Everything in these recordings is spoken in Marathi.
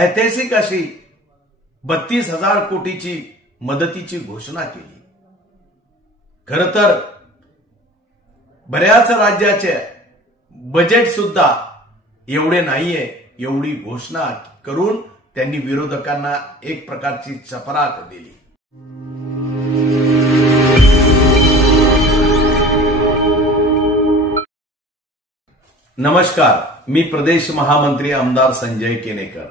ऐतिहासिक अशी 32,000 कोटीची मदतीची घोषणा केली। खरं तर बऱ्याच राज्याचे बजेट सुद्धा एवढे नाहीये एवढी घोषणा करून त्यांनी विरोधकांना एक प्रकारची चपराक दिली। नमस्कार, मी प्रदेश महामंत्री आमदार संजय केनेकर।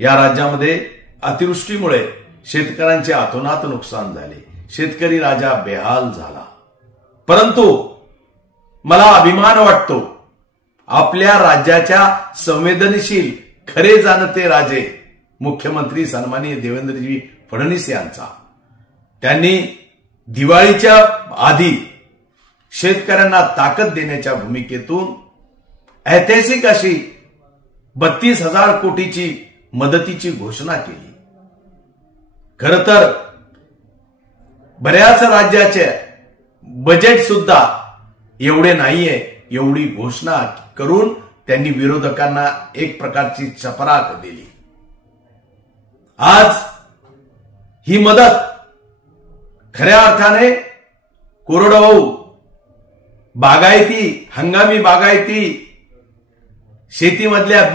या राज्यामध्ये अतिवृष्टीमुळे शेतकऱ्यांचे अतोनात नुकसान झाले, शेतकरी राजा बेहाल झाला। परंतु मला अभिमान वाटतो आपल्या राज्याच्या संवेदनशील खरे जाणते राजे मुख्यमंत्री सन्माननीय देवेंद्रजी फडणवीस यांचा। त्यांनी दिवाळीच्या आधी शेतकऱ्यांना ताकद देण्याच्या भूमिकेतून ऐतिहासिक अशी 32,000 कोटीची मदतीची घोषणा केली। खरं तर बऱ्याच राज्याचे बजेट सुद्धा एवढे नाहीये एवढी घोषणा करून त्यांनी विरोधकांना एक प्रकारची चपराक दिली। आज ही मदत खऱ्या अर्थाने कोरडवाहू बागायती, हंगामी बागायती, शेतीमधल्या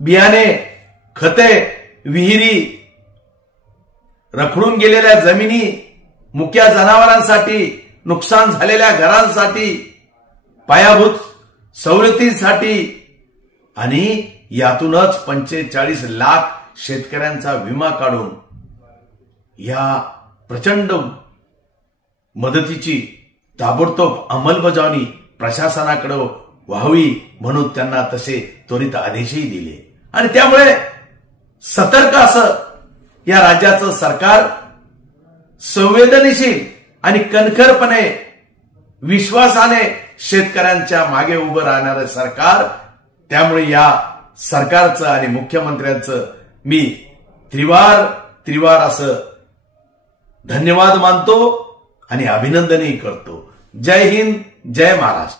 बियाणे, खते, विहिरी, रखडून गेलेल्या जमिनी, मुक्या जनावरांसाठी, नुकसान झालेल्या घरांसाठी, पायाभूत सवलतींसाठी आणि यातूनच 45 लाख शेतकऱ्यांचा विमा काढून या प्रचंड मदतीची ताबडतोब अंमलबजावणी प्रशासनाकडे व्हावी म्हणून त्यांना तसे त्वरित आदेशही दिले। आणि त्यामुळे सतर्क असं या राज्याचं सरकार संवेदनशील आणि कणखरपणे विश्वासाने शेतकऱ्यांच्या मागे उभं राहणारे सरकार। त्यामुळे या सरकारचं आणि मुख्यमंत्र्यांचं मी त्रिवार असं धन्यवाद मानतो आणि अभिनंदनही करतो। जय हिंद, जय महाराष्ट्र।